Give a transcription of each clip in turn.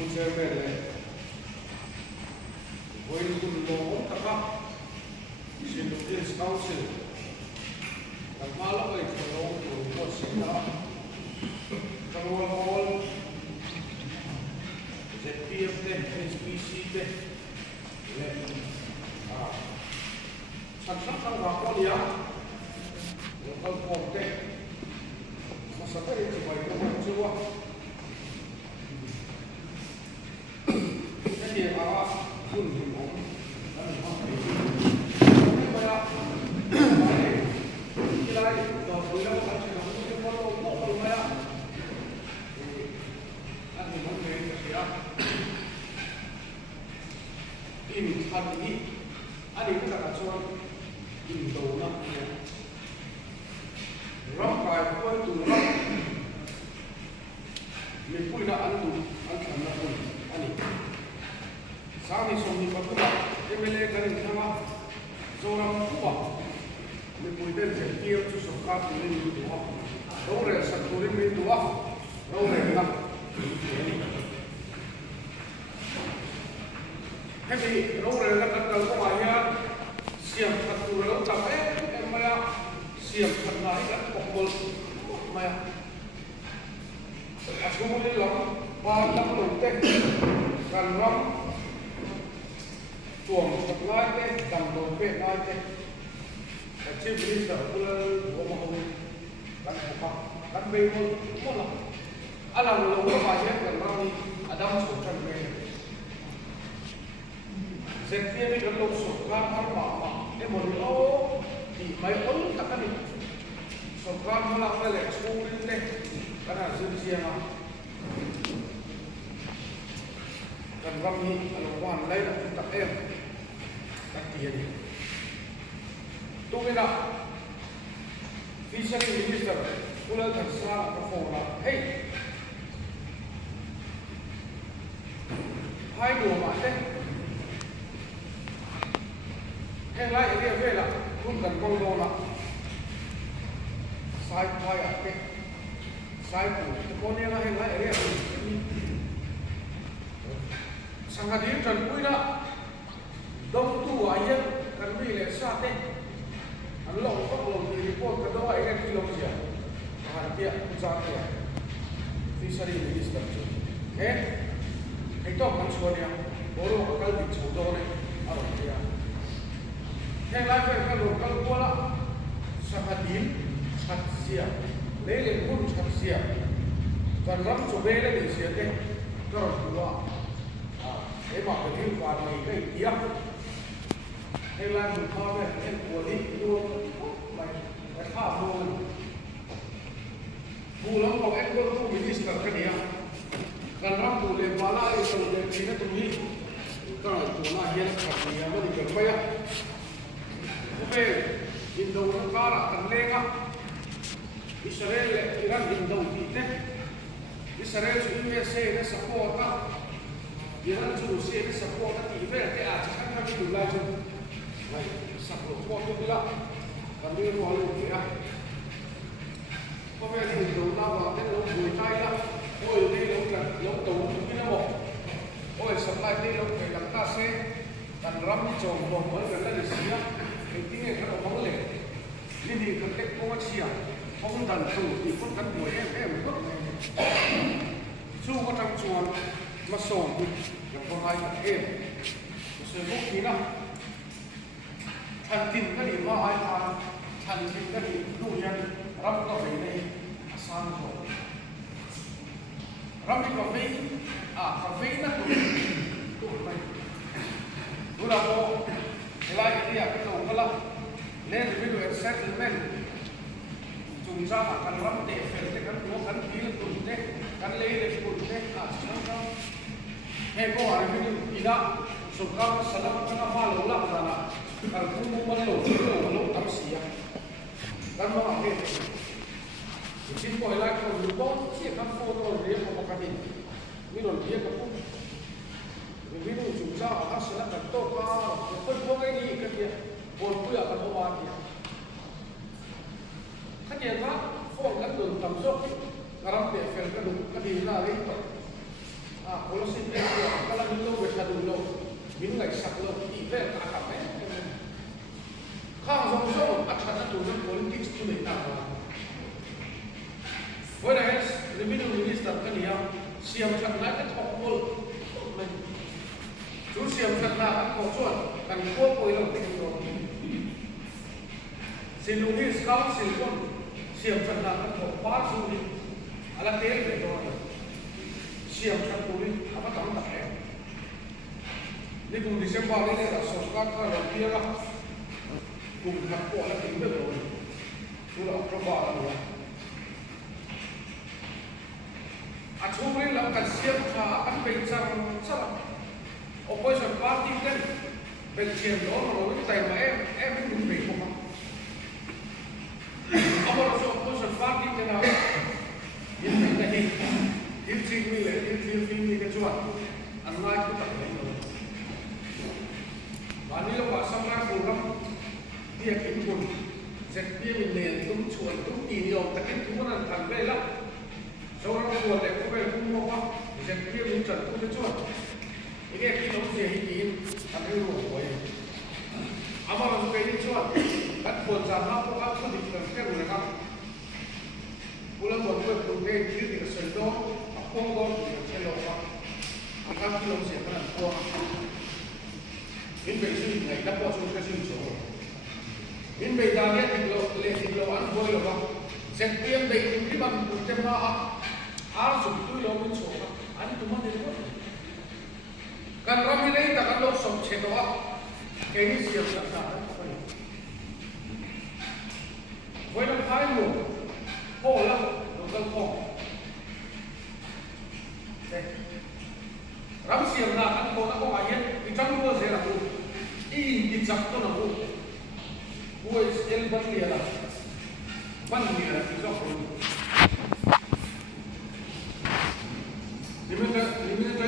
Museum với cùng lỗ các bác xin được tiền sau sự làm ba lớp này của lỗ của một sinh đó trong lỗ ZPF tên HPC tên sản xuất trong đó có liếng không còn tên mà sản xuất chỉ phải có một chưa cái gì màคุณผมแล้วมันต้องไปเวลาที่ไรต่อไปแล้วการใช้ของที่เขาลงลงมาแล้วอันนี้มันเป็นเสียอินทันนี้อันนี้ก็จะช่วยอินโดนะร่างกายควรตัวร่างมีผู้น่าอันดูอันขันนะคุณอันนี้Sami somi bakula emele karin kama zoram kuwa me puiden tiyo tu soka tulen duwa ore sakturin me duwa ore na hebi ore na katal ko aya siam katuro ta emaya siam katna ida kokol maya asumuli lam pa lam lo tek kan ram tuồng tập lái cái cầm đồ về lái cái chiếc đi sở của mà không đánh không đánh bê luôn một lần anh làm lâu có vài chiếc gần bao đi ở đâu số chân về dệt kia đi gần lâu số cam ăn bảo mà cái một lỗ thì mấy ống tất cả đi số cam nó làm cái lệ xu lên đây cái này dương chia mà gần râm đi anh hoàn đây là tập em các tiền tu cái nào fishery minister pula thật xa có phổ là hey hai đồ mà đấy hay lại cái về là không cần con đồ là sai sai à cái sai của con này là hay lại cái sang hạt điên trần quý đó đông tu ai nhất cần vì lẽ sao thế anh lồng tóc lồng thì report cái đó ai cái kilo gì à hàng tiệm ra tiền fishery minister chứ thế cái đó không xua đi bố đồ cái bị chủ đồ này ở đâu kia thế lại phải cái đồ cái qua là sang hạt điên chặt xìa lấy lên quân chặt xìa còn lắm số bê lấy để xìa thế cho rồi qua thế mà cái liên quan này cái kia hay là mình coi về cái của đi luôn mày khá luôn bu lắm còn em có tu minister cái này cần lắm bu để mà lại rồi để chỉ nó tụi đi cái này tụi nó hiện thật gì mà đi gần bây giờ về Indo nó có là cần lên á Israel Iran Indo thì thế Israel cho USA nó support á Iran cho Russia nó support á thì về cái à chắc chắn phải đủ lại chứ này support tôi đi lại còn đi vào luôn kìa có vẻ thì đầu ta vào cái lỗ mùi tay đó ôi đi lỗ gần lỗ tủ cái nó một ôi sắp lại đi lỗ phải làm ta xe cần rắm trồng một mới gần là được xíu thì tiếng này nó bóng lệ đi thì cần cách có xíu không cần tủ thì không cần mùi em rất su có trong chuồng mà sồn thì là có hai em sự bốc khí nào thành tin cái gì mà ai thành thành tin cái gì đủ nhân rắm có phải này sang rồi rắm đi cà phê nó tụi này tôi là bộ lại cái gì à cái đầu cái lắm nên thì bây giờ settlement chúng ta mà cần rắm để phải cái nó cần kỹ là tụi thế cần lấy để tụi thế à sao hay có ai ví dụ gì đó số cao sản phẩm nó pha lỗ lắm là cần không muốn lỗ tắm xì à cần nó làm gì xin gọi lại còn được tốt chỉ các photo để có một cái gì như đồ kia có cũng ví dụ chúng ta ở các sản phẩm tốt có phân cái gì cái kia còn bây giờ cần mua gì cái gì đó phong cái đường tầm dốc làm để phải cái đúng cái gì là đấy à policy về cả cả mấy khang giống giống ắt hẳn là tụi nó politics tụi mình nào với lại revenue minister cái gì không xem thằng này cái thọc mול mình chú xem thằng nào ăn cổ chuột thằng quốc quỳ lòng tình rồi xin lưu ý scout xin quân xem thằng nào ăn cổ phá du đi là tiền về rồi xem thằng tụi đi apa tao tập em đi cùng December này là số các cái là kia đó cùng thằng cổ là tính được rồi chú là pro bảo rồi chú này là cái xem thà ăn bánh trăng sao opposition party cái bên trên đó rồi cái tay mà em cũng đúng vậy không ông bảo là opposition party cái nào hiện tại này hiện chính mình là hiện chính cái chuột ăn mai cũng tập đấy rồi và nếu mà xong ra cùng lắm dia kính cùng sẽ dia mình liền cũng chuột cũng kỳ nhiều tại cái thứ nó thành đây lắm sau đó nó buồn lại có về cũng mua quá sẽ dia mình chuẩn cũng cái chuột cái khi nó gì thì thành cái ruộng của em ama là cái đi chuột bắt buồn giảm nó cũng áp suất định cái ruộng này không bulan buat buat bukan kiri di sendok, apa orang di celok, akan film siapa nak buat. Ini besi ni, dah buat surat kasih jauh. Ini beda ni di lo an boleh lo. Setiap day ini bang bukan mah, harus itu lo pun jauh. Ani tu mana dia? Kan ramai ni tak kan lo sok cedok, ini siap siapa? Kau nak kaya lo? Khô lắm, đồ dân khô. Đây. Rắm xiềng là ăn khô nó có ai hết. Thì trong mưa sẽ là vụ. Thì chặt nó là vụ. Vụ ấy vẫn lìa là. Vẫn lìa là thì do khổ. Thì mình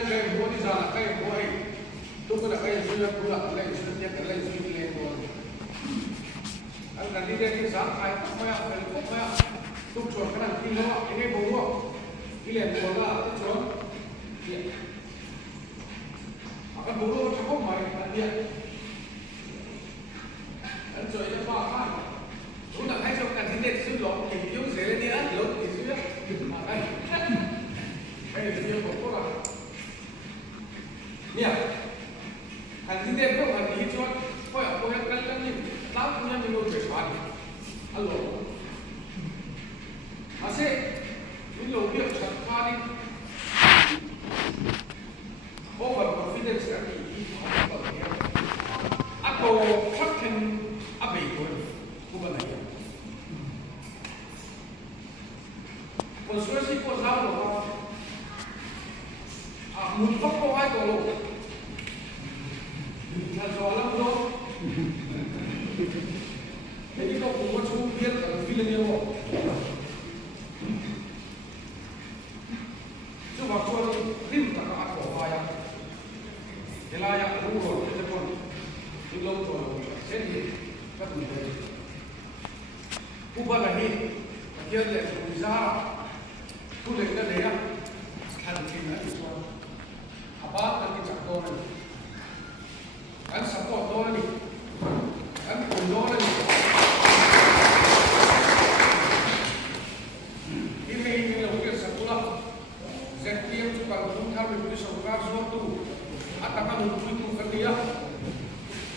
cái bố đi ra là cái bố ấy. Tôi có là cái duy nhất cũng là cái này duy nhất cái này duy nhất lên rồi. Anh cần đi đến cái sáng ai cũng phải học, phải cũng phải học. Lúc chuột cái này khi nó cái bố không? Cái liền chuột là cái chuột điện. Cái bố nó không phải là điện. Anh chuột nó ba phát. Lúc nào hay trong cả thiên điện sư lộn thì yếu dễ lên điện lộn thì sư mà đây. Đây là riêng của cô là. Nè. Thành thiên điện không phải ý chuột. Coi ở cô em cân nhìn. Lát cũng như mình phải xoắn. Alo. Masih, ini loh dia cakap ni. Over confidence lagi. Aku fakir apa itu? Bukan lagi. Konstruksi kosong loh. Mutlak kau ay kalau. Kalau soalan loh. Jadi kau buat suruh dia kalau film dia loh. Coba kau lim tak ada apa ya? Elaya luar itu pun di laut tu, sendiri kat mana? Kuba lagi, dia le bizarre, tu le kita dia, kan kita itu apa kan kita tahu ni, kan support tahu ni, kan tahu ni. Ini mungkin satu lah. Setiap juga pun kami beri sokar suatu, atau kami begitu kerja,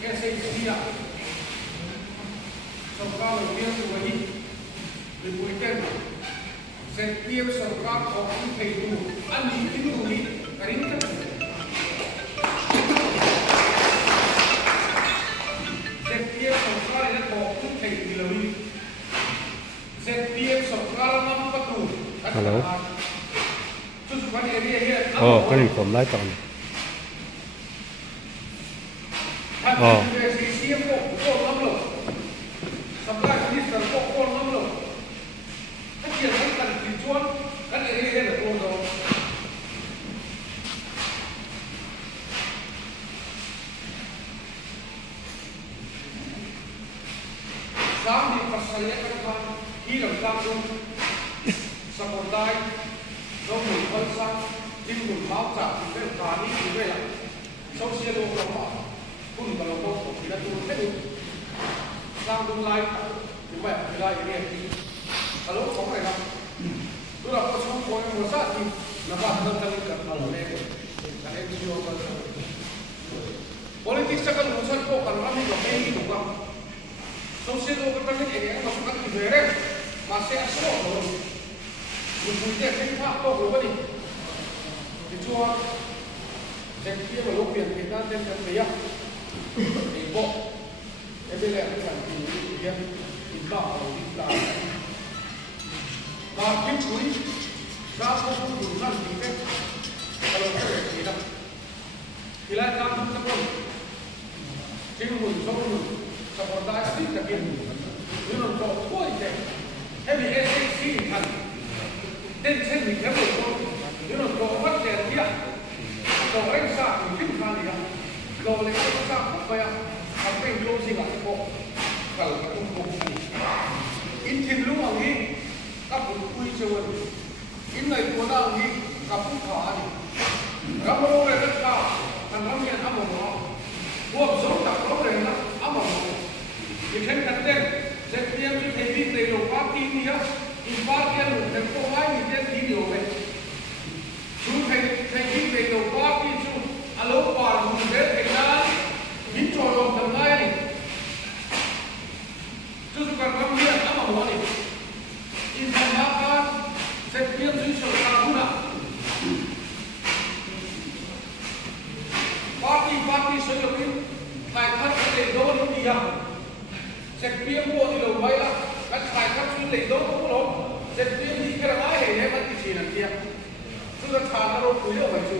dia, sokar dia tu lagi diberikan. Setiap sokar orang itu, andi itu ni, kerana setiap sokar itu orang itu lebih. Setiap sokar mampu tu. Hello. Cái nàyผมไล่ต่อDám đi pasaya các con, đi làm sao luôn, sao một tay, đâu một con sao, đi một máu trả thì cái phá đi thì vậy là, sau xe đồ của họ, คุณกับเราต้องมีนักตัวแค่นี้สร้างต้นไม้ถึงแบบเวลาอย่างนี้ฮัลโหลของอะไรครับดูเราก็ชอบคนหัวซาทีนะครับเรื่องการเงินเราเนี่ยการเงินที่เราต้อง politik sa kalusan ko kan kami ko may hiduga social ko kan ni ene masukan ni bere masih aso ko yung punya kita ko ko ba ni dijuan jadi ba lo pian kita den kan ya ibo ebele kan ni ya iba o iba ba kim chui ba ko ko kan ni ke kalau kita Kila kamu teman, jimun jimun, seperti ini tapi jimun kau kuat je, tapi SC kan, dan seni kamu jimun kau kuat je dia, kau rasa mungkin kan dia, kau lepas rasa apa ya, apa yang kau sih nggak kau, kalau kau intim lu lagi, kamu kui jawab, ini kau lagi kamu kah ni, kamu orang kah thằng lắm miền âm mồm buộc số tập lắm rồi đó âm mồm thì thêm thật đen sẽ tiêm như thế biết đầy đủ ba kim đi á thì ba kim đủ thành cô gái mình tên tí điều về chú thầy biết đầy đủ ba kim chú alo quả mình đến thành ra những trò lồng tầm ngay này chú cần lắm miền âm mồm này in thành ba sẽ tiêm dưới sổ ta cũng là Parti sejauh khai thác cái lệ đô nó đi à, sẽ biếng mua thì đầu bay là cái khai thác cái lệ đô cũng đó, sẽ biếng đi cái máy này này vẫn chỉ là kia, chúng ta thà nó đâu quý đâu phải chú,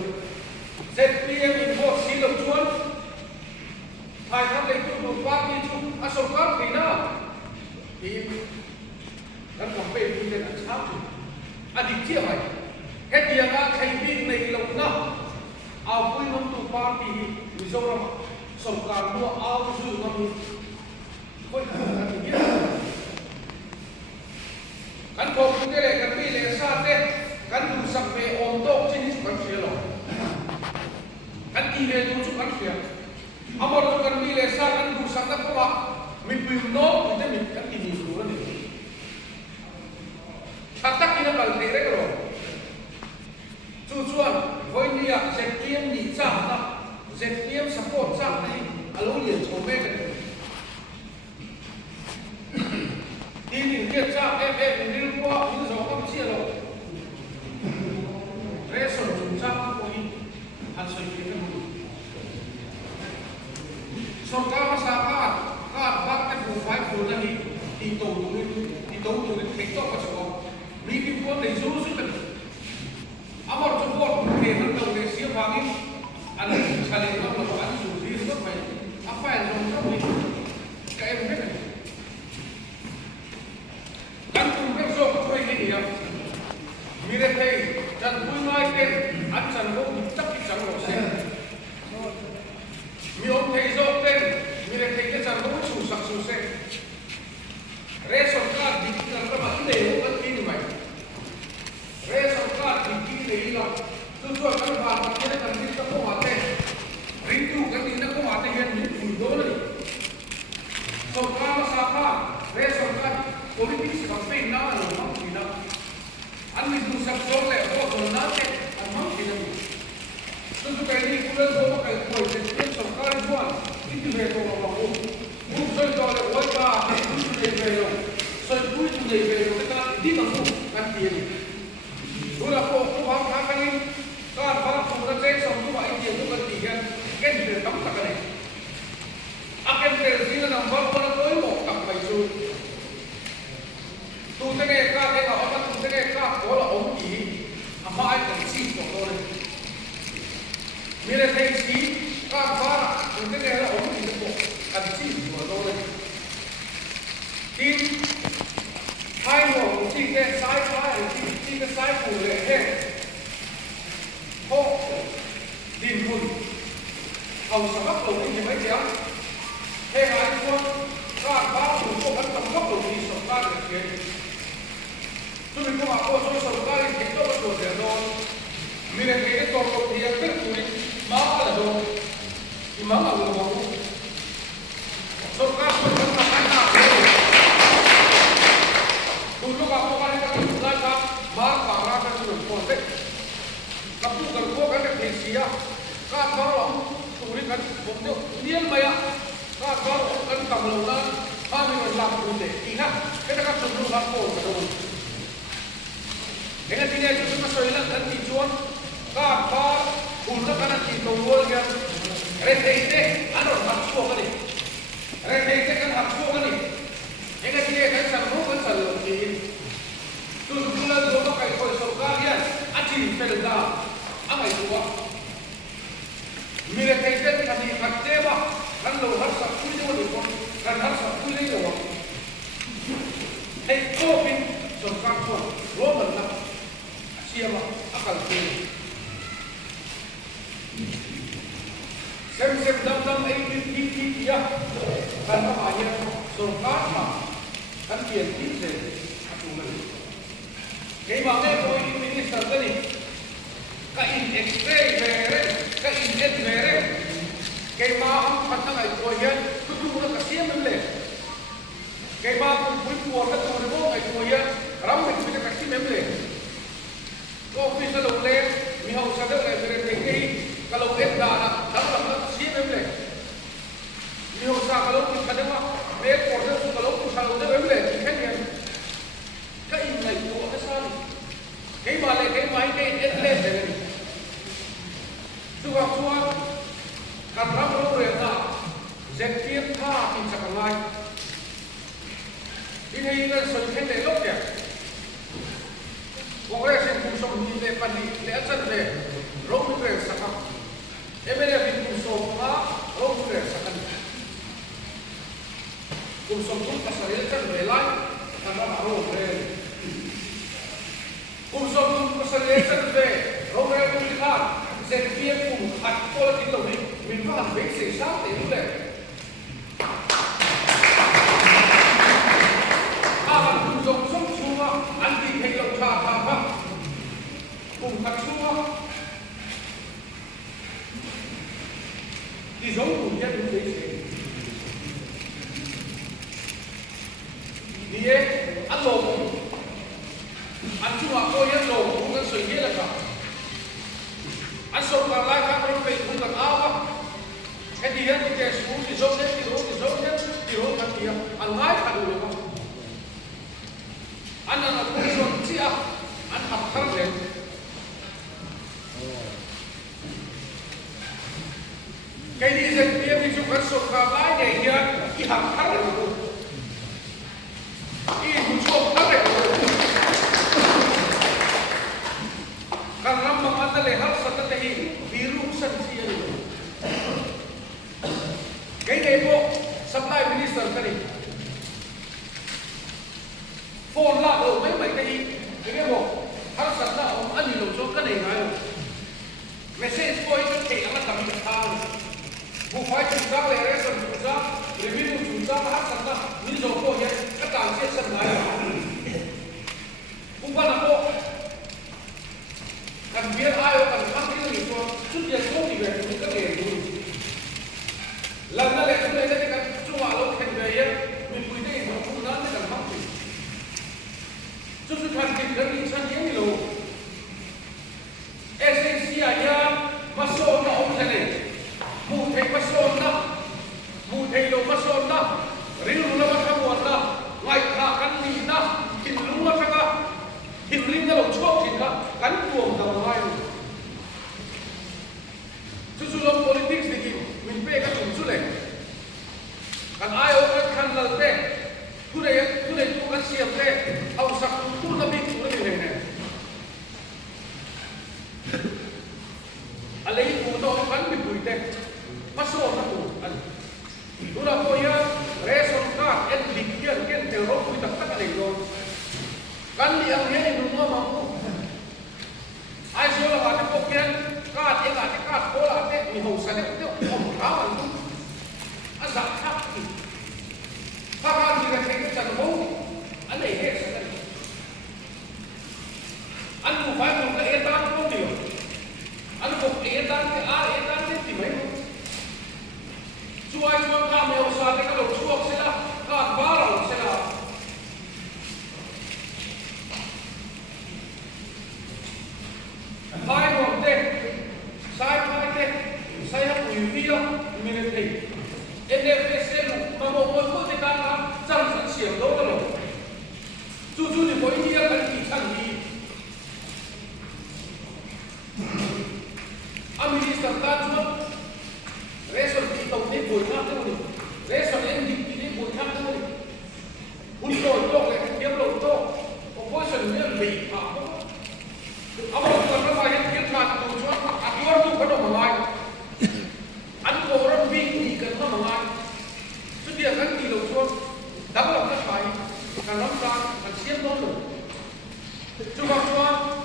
sẽ biếng mình mua xí đầu chuột, khai thác lệ đô một parti chú, số các thì nó, thì cái phòng bê thì là sao chú, đi chia vậy, cái tiền á thay biếng này lồng nó. Aku yang tu parti Mizoram Sarkar mua aku suruh kami kau kan ni kan kau kita le kan pilih sate kan tu sampai untuk jenis kan siapa kan ini tu kan siapa amor tu kan pilih sate kan tu sampai apa mimpi no kita mimpi kan ini dulu ni kata kita balik kalau tujuan với nia dệt tiêm nhị giảm đó dệt tiêm support giảm này alo liền cho mẹ này đi những việc giảm em đi qua những dấu các chia rồi reson chúng ta có đi ăn sôi kia cái mùi sau đó mà sao các bác cái vùng phái vùng này đi tàu tụi cái tóc cái chỗ đi cái quân này rú rú cái amor support ke hendak Malaysia bagi anak sekali itu melakukan solusi itu apa yang kamu kayak begini kan kumpulan sok kau ini ya mirip hey dan punya itu ancan kau tak bisa ngosek miom hey sok ten mirip hey ancan kau susah resort card di dalam mana itu kan ini mai resort card di नहीं ला तो जो अगर बात करते हैं कंट्री तक को आते हैं रिंटू कंट्री तक को आते हैं मिल दो नहीं सरकार साका रे सरकार पॉलिटिक्स कंपनी ना लो हम सीना अन्य दूसरा सोच ले वो बोलना है हम सीना तो जो पहले पूरे दो का कोई सिस्टम सरकार जुआन इतने में तो हम वो सोच तो ले वो का दूसरे में लो सोच पूरी दूसरे में लो तो दी हम कंट्री है Dulu aku faham kan ini, kan faham sudah saya sama tu ini dia tu ketiga, kan dia tahu tak kan? Akan terjadi nampak pada tu ini mau tak baju. Tu tengah apa tu tengah kalau orang ini, apa yang terjadi tu ni? Mira terjadi, kan faham tu tengah orang ini tu terjadi tu ni. Tim hai người chỉ cái sai phải chỉ cái sai phụ lệ hết họ điền hùn hầu sản xuất đầu tiên mấy chéo hay hai con các bác chủ có bắn tầm góc đầu tiên sản xuất được chuyện chúng mình không học qua sản xuất đi thì đâu có được tiền đâu mình là cái tổ hợp thì tất cả mà là đồ thì mà là đồ ya ka ka lo tu ri kan bom de nian mai ya ka ka kan kam lo na ha mi lo la ku de ina ke ta ka chu lu ha ko ka do dengan tidak itu cuma soalan dan tujuan ka untuk karena kita world yang rete anu harus kok ni rete kan harus kok ni dengan tidak kan sama kan selalu ini tu bulan dua kali kau sekalian aci pelda amai tua mira rete kan di kateba kan lo harus kuliah dulu kan harus kuliah dulu kopin sokak pun roman lah siapa akal ini sem dam ini ya karena ayat surga kan dia tidak satu lagi kayak mana kau ini serta ni kain ekstrim beren kain et beren kayak mana patang ay koyan tujuh bulan kasih memble kayak mana pun puasa tujuh bulan ay koyan ramai kita kasih memble office lo le mi ho sa de le mere te kalau et da na thang lam si me le mi ho sa kalau ki khade ma me ko de su kalau ku sa lo de me le ki khen ya ka in lai ko ka sa ni ke ma le ke mai ke et le de ni tu wa suwa kan ram lo re na zet tiep tha in sa ka lai ini kan so khen le lo ya Kongres yang kusum di depan di atas deh, roh kongres sakap. Emel yang kusum roh kongres sakap. Kusum pun pasal itu kan belai, karena roh kongres. Kusum pun pasal itu kan roh kongres pun lihat. Setiap pun hak pola kita ni, minta basic satu itu deh. Akan kusum semua anti hello apa cùng thật xua thì giống của nhân đúng đấy thì ăn lẩu ăn chung là coi ăn lẩu cũng có sự nghĩa là cả ăn sốt cả lai các bên bên cũng cần áo cái gì hết cái xuống thì giống hết thì giống hết thì giống thật thì ăn ngay thật được không ăn là cũng sốt chi à ăn học thăng lên cái đi dân kia thì chúng ta sốt cả lai để kia cái học thăng lên rồi cái cũng sốt thăng lên rồi karena memang lehat setelah biru sensial. Kaya ibu supply minister tadi. Phone lah lo mấy cái cái bộ har setelah anh đi làm cái này ngay. Message boy cái thể nó tầm được thang. Bu phải chúng ta lấy ra chúng ta review chúng ta har setelah ni rồi cô nhé cái tàng sẽ sân ngay. Bu ban apa? Kan biar ayo kan kami ini so sudah kau juga kita lihat dulu. Lalu lepas itu kita kan cuma lalu kan gaya mengikuti itu pun nanti kan kami. Justru kan kita ni insan yang ini loh. Esensi aja masuk na omsene. Mutai masuk na, mutai lo masuk na. Rilu na macam mana? Ngai kan ni na, hindu macam apa? Hindu na lo chok kita. Kan tuang dalam lain. Susulan politik sedikit, mimpi kan susulan. Kan ayo kan lalte, kuda itu kan siap le, awak tu lebih ni. Alai itu kan dibuat masuk tu. Dulu apa ya reson card, likian teror kita tak ada itu. Kan yang ini rumah mampu. Ai số là bạn có kiến cát cái là cái cát cố là cái mình hậu sản cái hậu cáo anh cũng anh giảm thấp phát ra thì cái trận đấu anh để hết anh cũng phải một cái yên tâm không điều anh cũng yên tâm cái yên tâm thế thì mấy chú ai cam hậu sản cái đầu chuộc sẽ là cát bá đầu sẽ là sai một tên sai feel military NFSL mà bộ môn quốc tế cao lắm chẳng sẵn xiềng đâu đâu chú thì có ý nghĩa là gì chẳng gì Afghanistan ta chú reson thì tổng thể bồi thác đâu reson em định thì bồi thác đâu hút rồi tốt lại kiếm lộn tốt opposition nên bị phạm ông còn nó phải kiếm phạt tù cho tôi tu có đồng ngoài anh cố rất vi thì cần nó mà ngay chút địa các kỳ đầu chuông đóng lòng các phải càng nắm ra càng xiêm nó được chú vào chuông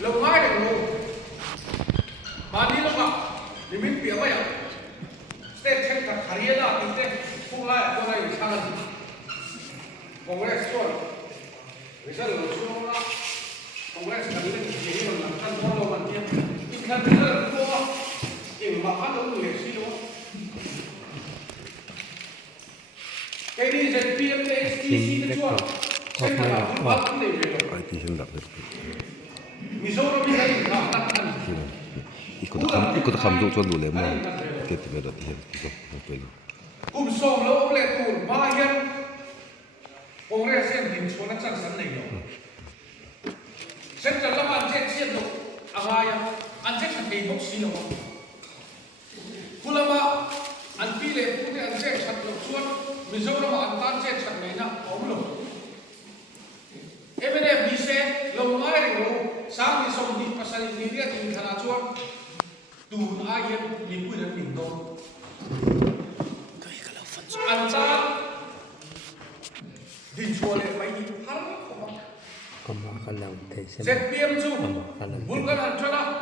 lồng ngay được ngủ mà đi lúc nào thì mình biết vậy state check cả khởi là thì thế không lại có này sang lần Congress chuông bây giờ là chuông đó Congress cần lên chỉ mình làm thân con đầu bàn kia in thân rất là khó in mà phát động người xí luôn cái đi dân PM cái STC nó chuông xem là không bắt vấn đề về rồi IT 생각 미소로 미사일 다 나타나 이것도 감독 전 놀래면 이렇게 되면 어떻게 이거 꿈속 러블레 돈 마현 공례 sen hình số nó chẳng sẵn này rồi sen chẳng lắm ăn chết xiên đâu ai ăn chết thằng kỳ bốc xí đâu kulama ăn phi lệ cũng thì ăn chết chặt lục suốt mizoram ăn tan chết chặt này na ống lục em đi xe lồng ai rồi sáng đi xong đi pasal đi dia thì khana chuột tu ai em đi bụi đến mình đâu anh ta đi chùa để phải đi hắn có mà khả năng thể sẽ dệt biếm chu buồn cái hắn cho nó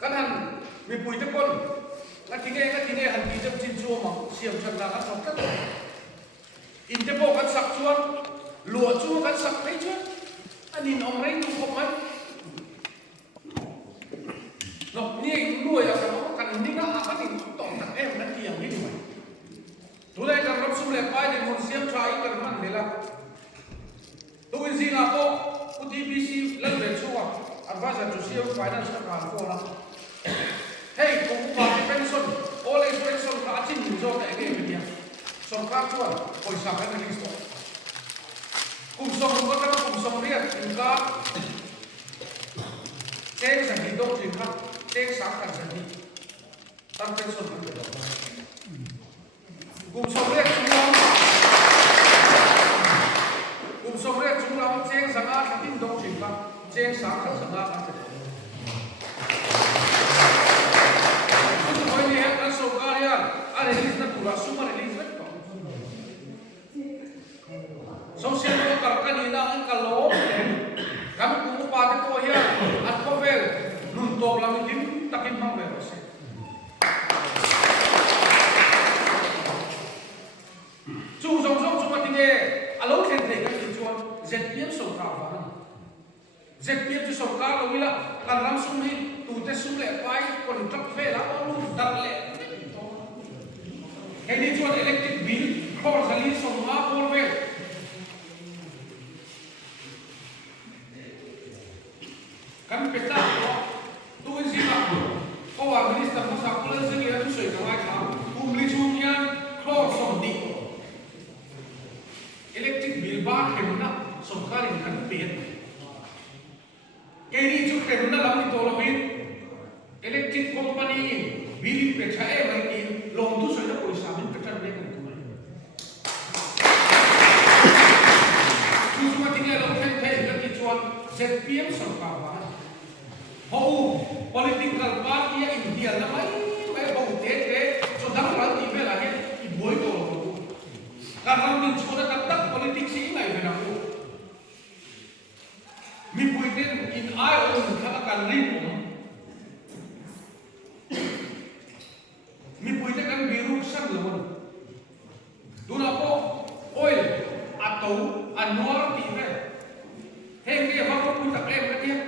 cái hắn bị bụi tất quân cái kinh nghe hắn đi trong trên chùa mà xiêm chân là hắn sống tất in tế bộ cái sặc chuột lụa chua cái sặc thấy chưa anh nhìn ông ấy không mấy nó như nuôi ở nó cần đi nó cái gì tổng thằng em nó tiền như vậy tôi đây cầnรับsum lệ bay để một xiêm trai cần mặn để làm tôi xin là cô UTBC lần về chùa advisor to xiêm financial plan cô là hey cũng vào cái pension all age pension cả chín nghìn rồi tại cái gì xong các chuột hồi sáng cái này rồi cùng sống với các cùng sống riêng chúng ta trên sản phẩm đông trên khắp trên sáng thành sản phẩm tăng tên số lượng được cùng sống riêng chúng ta cùng sống riêng chúng ta trên sáng thành sản phẩm đông trên khắp trên sáng thành sản phẩm chúng tôi đi hết các số ca riêng anh release nó cũng là số mà release hết social media kan ina ang kalo kami kung pati ko ya at ko vel nun to lang din takin mang vel se chung song chung matinge alo khen te kan chuan zpm so ka wa zpm chu so ka lo ila kan ram sum hi tu te sum le pai kon tak ve la lu dar le he ni chuan electric bill khor zali so ma por vel kan peta tu in sima ko wa minister mo sa kulan se le tu soi ka mai ka umli chumian khlor som di electric bill ba khem na sorkarin kan pe ke ri chu khem na lam ni to lo bin electric company bill pe cha e mai ki long tu soi na poisa min pe chan le kan ku mai tu ma tinga lo khem pe ka ti chuan ZPM sarkar wa political party India na may bautet so dang ran ibe la he iboy ko karam min choda tak politics si ngai bena ko mi puiten in ai on kha kan ri mi puiten kan biru sang lawon duna po oil atau anor ti ve henge ha ko puita em ka dia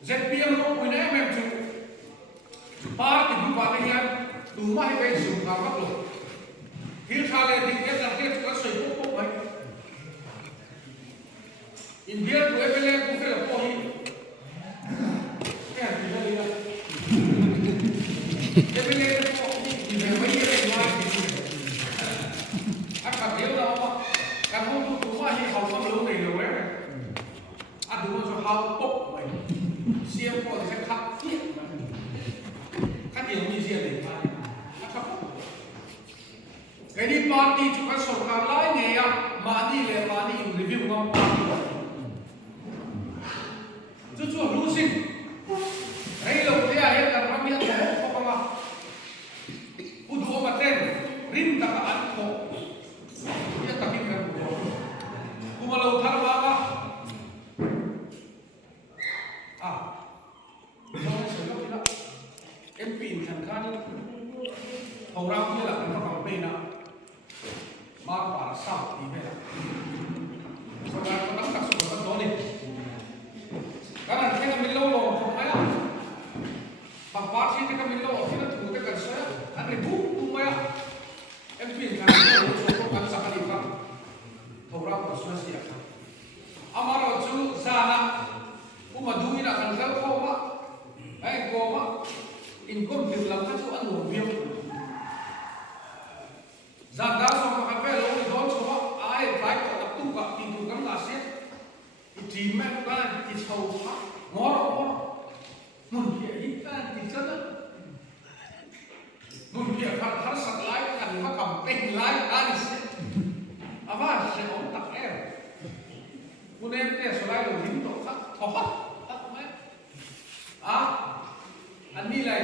ZPM ko puina em chu par ti bu ba hian tu ma he be su ka ma lo hil tha le ti ke ta ke ka soi ko mai india ko ebele ko fe ko hi ke ti le ya จะไปเรียนพวกนี้อยู่ในไม่ได้ง่ายที่สุดถ้าขัดเดียวเราการพูดถูกว่าที่เขาต้องรู้ในเรื่องเลยอ่ะดูว่าเขาปุ๊บเลยเสียงพอจะขัดเทียบขัดเดียวมีเสียงเลยนะครับไอ้นี่มาดีจุดประสบการณ์ไล่เนี่ยมาดีเลยมาดีรีวิวมาจู่ๆรู้สิไอ้เราเนี่ยเห็นกันว่ามีอะไรเขาบอกว่าผู้ดูมาเต้นริมตะการโขเนี่ยตะกี้กันกูมาเราทำว่าเราเสร็จแล้วที่ละเอ็มปีนขันขันของเราที่ละเป็นของปีนะมาป่าสาวดีไหมล่ะสมัยก็ตั้งแต่สมัยตอนนี้karena kita milolo, kumaya, pangpasi kita milolo, kita tunggu kita saya, ada buku kumaya, empin kan, sokongan sekali kan, orang bersuara siapa, amar tu sana, umaduin akan koma, koma, income bilang kan tu anu biar, zada sama kafe lalu don sama, baik tak tu kak itu kan nasib. Di mana kan di tahu mor mungkin kita di sana mungkin harus selai kan macam peng lai kan sih apa sih orang tak punya dia selai lo hindu kan apaอันนี้เลย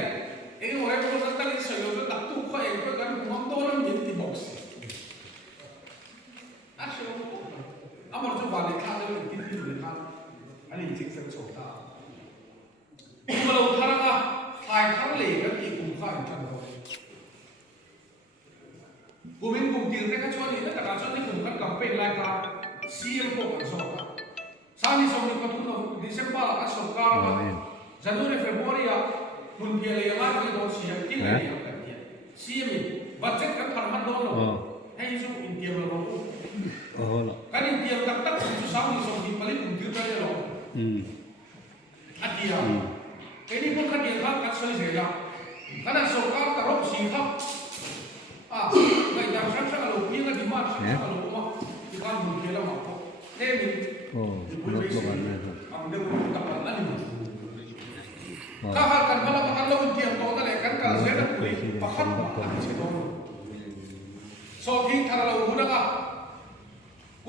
เองorang itu tentang ini saya itu tak tahu kau itu kan nonton di box asyik amar tu balik kanเลยกินที่เลยครับอันนี้จริงสักโฉตาเมื่อเราทำอะถ่ายทั้งเหล่กันอีกกลุ่มข้าวอีกชั้นเลยกลุ่มกลุ่มที่เรียกกันช่วงนี้แต่การช่วงนี้กลุ่มกันกับเป็นรายการเสียงพวกกันสอบสามีสองนี่ก็ทุกคนดิเซมเบอร์กันสอบการมาจันทร์ในเฟบรุรีอะมุนเพียเลยมาที่โดนเสียงที่ไหนอย่างกันเนี่ยเสียงบัตรเจ็ดกันผ่านมาโดนหรอให้ยุ่งอินเดียเรา kan India tak susah ni soal paling komputer dia loh. Adia. Ini pun kan dia kan asal saja. Karena sokar teruk sih kan. Baik dah saya kalau dia kan di mana kalau rumah kita mungkin lah apa. Ini. Belum mana. Anda pun tak pernah ni. Kahar kan malam kalau India tahu tak kan kalau saya nak boleh pakat pakat sedon. So ini kalau guna kan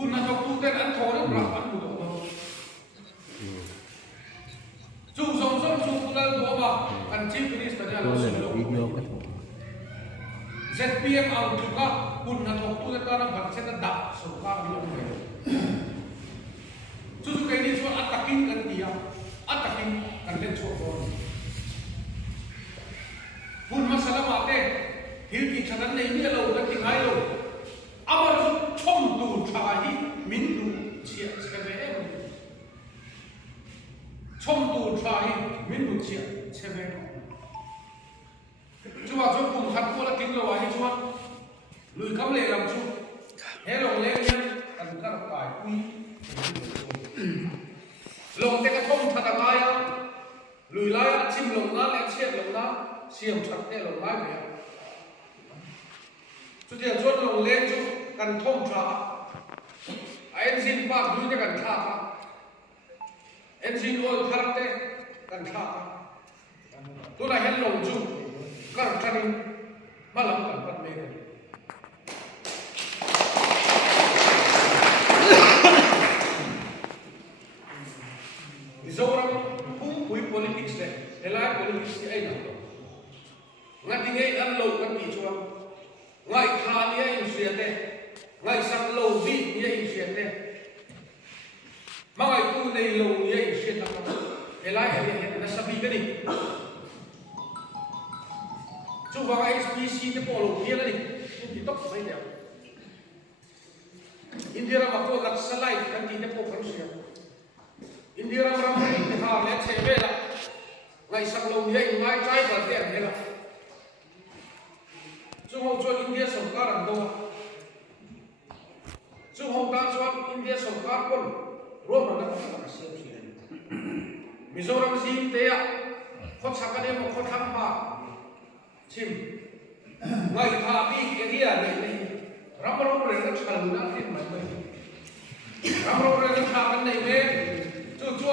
คุณนักพูดแต่อันโทรได้ปรับอันบุตรจู่สงสัยจู่คุณนั้นตัวมาอันชิปนี้สัญญาณสุดยอดเจ็ดปีเอาจุกะคุณนักพูดแต่ตอนนั้นบัตรเส้นดับสุขภาพไม่ลงเลยจู่ๆแค่นี้ชวนอัตตะกินกันเดียวอัตตะกินกันเล่นโชว์บอลคุณมาสลับมาเต้ที่กิจฉะนั้นในนี้เราจะทิ้งให้เราamar chom du thai min du chia cheve chom du thai min du chia cheve chuwa chu kum khat ko la king lo wa hi chuwa lui kam le lam chu he lo le yan kan ka kai ui long te ka thom thata ga ya lui la ya chim long na le che long na siam thak te long la yaชุดเดียวชนลงเล่นชุดกันท่องชาเอ็นซินปากดูจะกันท่าเอ็นซินโอคาร์เต้กันท่าตัวไหนเห็นลงชุดก็จะนี่มาลำกันปัดเมย์มิโซรัมผู้คุย politics เนี่ยเอล่า politics ที่ไอ้หนักงั้นที่ไงอันโลกันกี่ชัวngay khá nia in xuyên đây, ngay sang lâu vịt nia in xuyên đây, mà ngay tu này lâu nia in xuyên đó, cái lại cái nó sắp bị cái gì, chú vào HPC cái bộ lồng kia cái gì, thì tóc mấy đẹp, India mà cô đặt slide cái gì cái bộ khăn xuyên, India mà làm cái thằng này chơi về là, ngay sang lâu nia in ngay trái vật tiền thế là chúng hậu cho India sống cả làm đâu chúng hậu ta cho India sống cả quân rồi mà nó không phải siêu chuyện Mizoram gì thế ạ khó chắc cái đấy mà khó thắng mà chim ngày thà đi cái gì này rắm râu rồi nó chăn nó thêm mấy mấy rắm râu rồi nó thà cái này về chua chua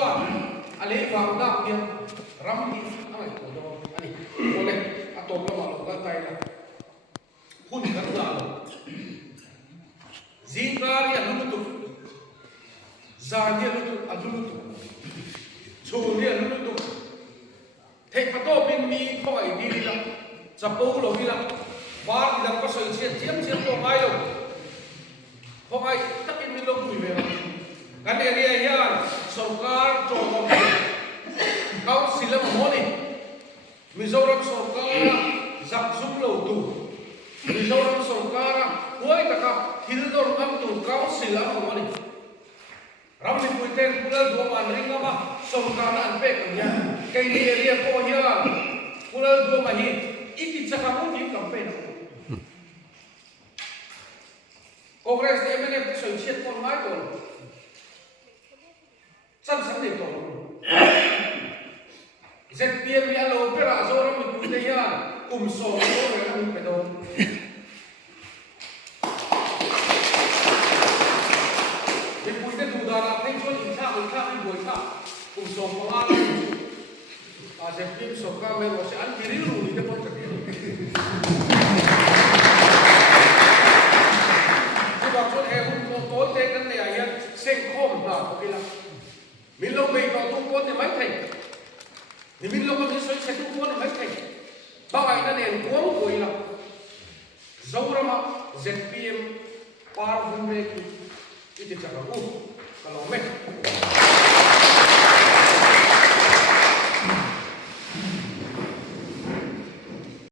anh ấy vào đáp tiền rắm đi anh ấy cổ đồ anh ấy cổ này à tôm nó vào cái tay là hun cái nào zingari alutu zani alutu chuni alutu thek pato bin mi khoi di la chapo lo bi la bar di ko soi chen chiam chiam to mai lo khoi takin mi lo mi ve kan area ya sarkar cho mo council ma moni Mizoram sarkar zak zum lo tu Mizoram sarkar koi taka Hildor ngam tu council ang mani ram ni puiten pulal dua man ring ama sarkar an pe kanya kai ni area ko hiya pulal dua mahi iti chaka mo ni campaign Congress de mene soi chet kon mai ton san san de ton ZPM ya lo pera zoram ni puite ya so ko re ni pedon cùng số công an và xem phim số camera sẽ ăn cái rượu thì nó không thể thì bảo cho em một tối tết cái này anh xem khom vào có cái là mình lâu mình vào tung quân thì mấy thành thì mình lâu mình xoay xe tung quân thì mấy thành bao ngày nó nền cuống quỳ là dấu ra mà ZPM par vùng về thì chắc là u kalau mẹ